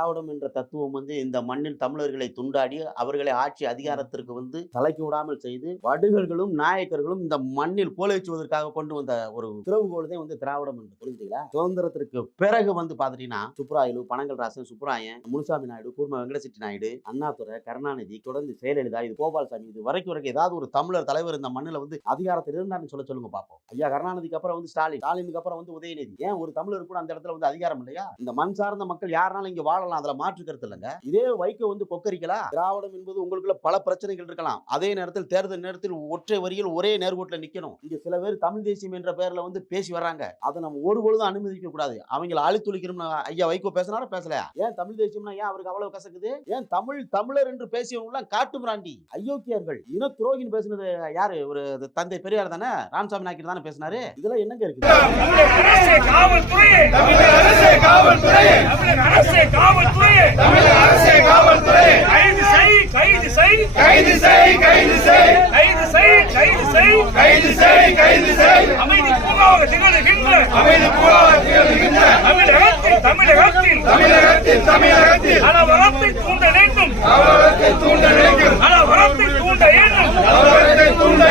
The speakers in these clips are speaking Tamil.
திராவிடம் என்ற தத்துவம் வந்து இந்த மண்ணில் தமிழர்களை துண்டாடி அவர்களை ஆட்சி அதிகாரத்திற்கு வந்து தலைக்கு விடாமல் செய்து வடுகர்களும் நாயக்கர்களும் இந்த மண்ணில் கோலைச்சுவதற்காக கொண்டு வந்த ஒரு திறவுகோல் தான் வந்து திராவிடம் என்று. புரிஞ்சுங்களா சுதந்திரத்திற்கு பிறகு வந்து பாத்துட்டீங்கன்னா சுப்ராயலு பனங்கல் ராசன் சுப்ராயன் முனுசாமி நாயுடு கூர்ம வெங்கடசெட்டி நாயுடு அண்ணாதுரை கருணாநிதி தொடர்ந்து செயலலிதா இது கோபால்சாமி இது வரைக்கும் வரைக்கும் ஏதாவது ஒரு தமிழர் தலைவர் இந்த மண்ணில் வந்து அதிகாரத்தில் இருந்தாருன்னு சொல்ல சொல்லுங்க பார்ப்போம் ஐயா கருணாநிதிக்கு அப்புறம் வந்து ஸ்டாலின் ஸ்டாலினுக்கு அப்புறம் வந்து உதயநிதி. ஏன் ஒரு தமிழர் கூட அந்த இடத்துல வந்து அதிகாரம் இல்லையா? இந்த மண் சார்ந்த மக்கள் யாருனாலும் இங்க வாழலாம் அதுல மாற்று கருத்து இல்லைங்க. இதே வைக்கோ வந்து கொக்கரிக்கலாம் திராவிடம் என்பது உங்களுக்குள்ள பல பிரச்சனைகள் இருக்கலாம். அதே நேரத்தில் தேர்தல் நேரத்தில் ஒற்றை வரியில் ஒரே நேர்கோட்டில் நிக்கணும். இங்க சில பேர் தமிழ் தேசியம் என்ற பெயர்ல வந்து பேசி வர்றாங்க. அதை நம்ம ஒரு பொழுதும் அனுமதிக்க கூடாது. அவங்களை அழித்துளிக்கணும்னு ஐயா வைகோ பேசினாரா? பேசலையா? ஏன் தமிழ் தேசியம்னா ஏன் அவருக்கு அவ்வளவு கசக்குது? ஏன் தமிழ் தமிழர் என்று பேசியவங்களாம் காட்டு மிராண்டி அயோக்கியர்கள். இன துரோகின்னு பேசினது யாரு? ஒரு தந்தை பெரியார் தானே? ராமசாமி நாயக்கர் தானே பேசினாரு? இதெல்லாம் என்னங்க இருக்குது? அரசே காவல்துறையே தமிழக அரசே கைது செய் கைது செய். கைது செய் கைது செய். கைது செய் கைது செய். கைது செய் கைது செய். அமைதி பூர்வமாக திகழ்கின்ற. அமைதி பூர்வமாக திகழ்கின்ற. தமிழகத்தில் தமிழகத்தில். தமிழகத்தில் தமிழகத்தில். கலவரத்தை தூண்ட வேண்டும். அவலத்தை தூண்ட வேண்டும். கலவரத்தை தூண்ட வேண்டும். அவலத்தை தூண்ட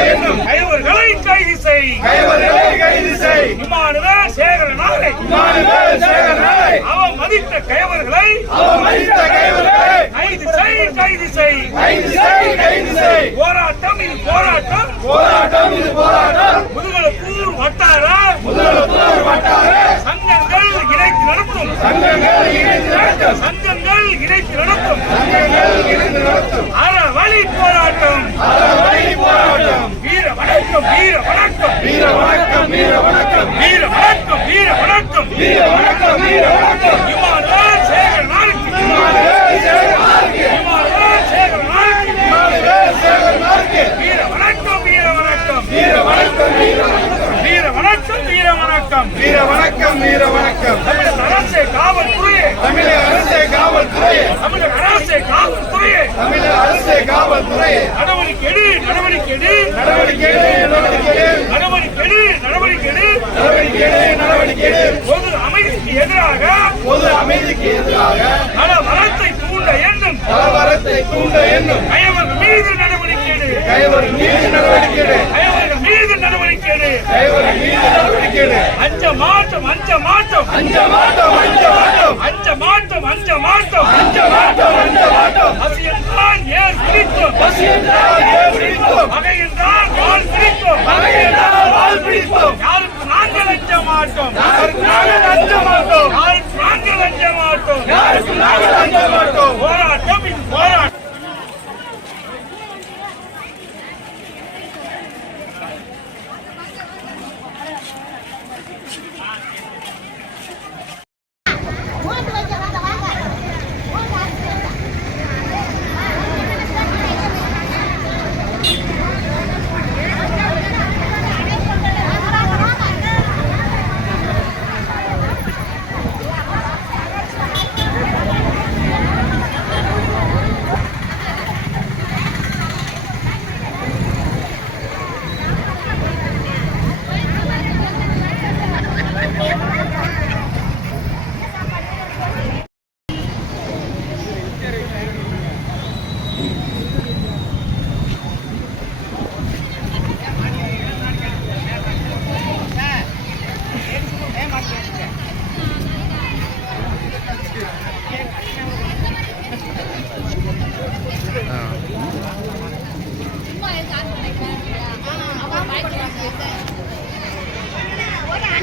கைவர்களை கைது செய். கைவர்களை கைது செய். இமானுவேல் சேகரனாரை கைவர்களை அவமதித்த கைவர்களை கைது செய் கைது செய் கைது செய் கைது செய் போராட்டம் இது போராட்டம். போராட்டம் இது போராட்டம். முதுகலப்பூர் வட்டார. முதலமைச்சர் வட்டார. சங்கங்கள் இணைத்து நடத்தும். சங்கங்கள் இணைந்து நடத்தும். சங்கங்கள் இணைத்து நடத்தும். சங்கங்கள் இணைந்து நடத்தும். அறவழி போராட்டம். அறவழி போராட்டம். வீர வணக்கம் வீர வணக்கம் வீர வணக்கம் வீர வணக்கம் வீர வணக்கம் வீர வணக்கம் வீர வணக்கம் வீர வணக்கம். இமானுவேல் சேகர் நாளுக்கு இமானுவேல் சேகரனாருக்கு இமானுவேல் சேகர் நாளுக்கு இமானுவேல் சேகரனாருக்கு வீர வணக்கம் வீர வணக்கம். வீர வணக்கம் வீர வணக்கம். வீர வணக்கம் வீர வணக்கம். வீர வணக்கம் வீர வணக்கம். தமிழக அரசே தமிழக அரசே காவல்துறையே. தமிழக அரசே காவல்துறையே. தமிழக அரசே காவல்துறையே. நடவடிக்கை எடு நடவடிக்கை எடு. நடவடிக்கை எடு, நடவடிக்கை எடு, நடவடிக்கை எடு நடவடிக்கை எடு நடவடிக்கை எடு, நடவடிக்கை எடு. பொது அமைதிக்கு எதிராக பொது அமைதிக்கு எதிராக கலவரத்தை தூண்ட எண்ணும் கலவரத்தை கயவர்கள் மீது நடவடிக்கை கைவர் மீது நடவடிக்கை எடு. கயவர்கள் மீது நடவடிக்கை கைவர் மீது நடவடிக்கை. அஞ்ச அஞ்ச மாட்டோம் அஞ்ச அஞ்ச அஞ்ச அஞ்ச அஞ்ச அஞ்ச ஏர் பிடித்தோம் பிடித்தோம் யாருக்கு நாங்கள் அஞ்ச மாட்டோம்? யாருக்கு நாங்கள் அஞ்ச மாட்டோம்? யாருக்கு நாங்கள் அஞ்ச மாட்டோம்?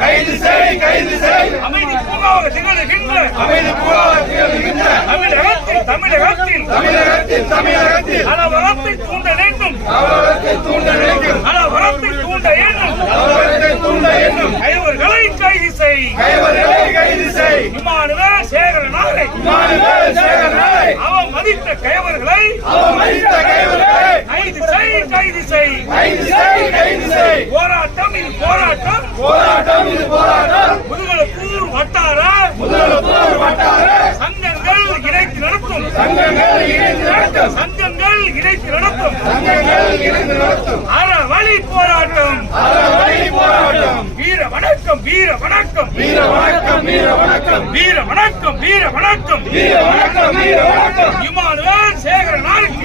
கைது செய் கைது செய் அமைதி பூர்வமாக திகழ்கின்ற. அமைதி பூர்வமாக திகழ்கின்ற. தமிழகத்தில் தமிழகத்தில். தமிழகத்தில் தமிழகத்தில். கலவரத்தை தூண்ட வேண்டும். அவலத்தை தூண்ட வேண்டும். கலவரத்தை தூண்ட எண்ணும் அவலத்தை தூண்ட என்னும் கைவர்களை கைது செய். கைவர்களை கைது செய். போராட்டம் இது போராட்டம். போராட்டம் இது போராட்டம். வட்டார. முதுகலப்பூர் வட்டார. சங்கங்கள் இணைத்து நடத்தும். சங்கங்கள் இணைத்து நடத்தும். நடத்தும். சங்கங்கள் இணைத்து போராட்டம். அறவழி போராட்டம். வீர வணக்கம் வீர வணக்கம். வீர வணக்கம் வீர வணக்கம். வீர வணக்கம் வீர வணக்கம். வீர வணக்கம் வீர வணக்கம். இமானுவேல் சேகரனாருக்கு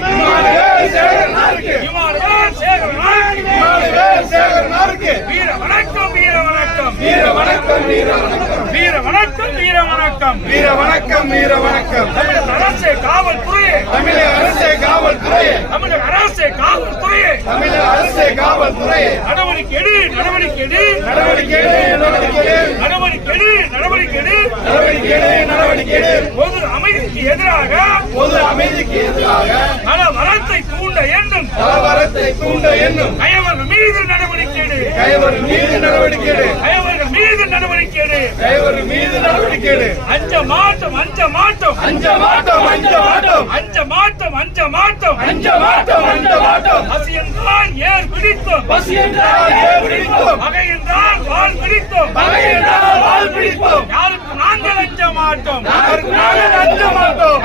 நடவடிக்கை எடு நடவடிக்கை எடு நடவடிக்கை எடு, நடவடிக்கை எடு, நடவடிக்கை எடு நடவடிக்கை எடு நடவடிக்கை எடு, நடவடிக்கை எடு. பொது அமைதிக்கு எதிராக பொது அமைதிக்கு எதிராக கலவரத்தை தூண்ட எண்ணும் கலவரத்தை தூண்ட எண்ணும். கயவர்கள் மீது நடவடிக்கை எடு. மீது நடவடிக்கை எடு. கயவர்கள் மீது நடவடிக்கை எடு. கைவர் மீது நடவடிக்கை எடு. அஞ்ச மாட்டோம் அஞ்ச மாட்டோம் அஞ்ச மாட்டோம் அஞ்ச மாட்டோம். அஞ்ச மாட்டோம் அஞ்ச மாட்டோம். அஞ்ச மாட்டோம் அஞ்ச மாட்டோம். பசி என்றால் ஏர் பிடித்தோம்? பசி என்றால் ஏன் பிடிப்போம் பகை என்றால் வால் பிடித்தோம். பகை என்றால் வாழ் பிடிப்போம். யாருக்கு நாங்கள் அஞ்ச மாட்டோம்? யாருக்கு நாங்கள் அஞ்ச மாட்டோம்?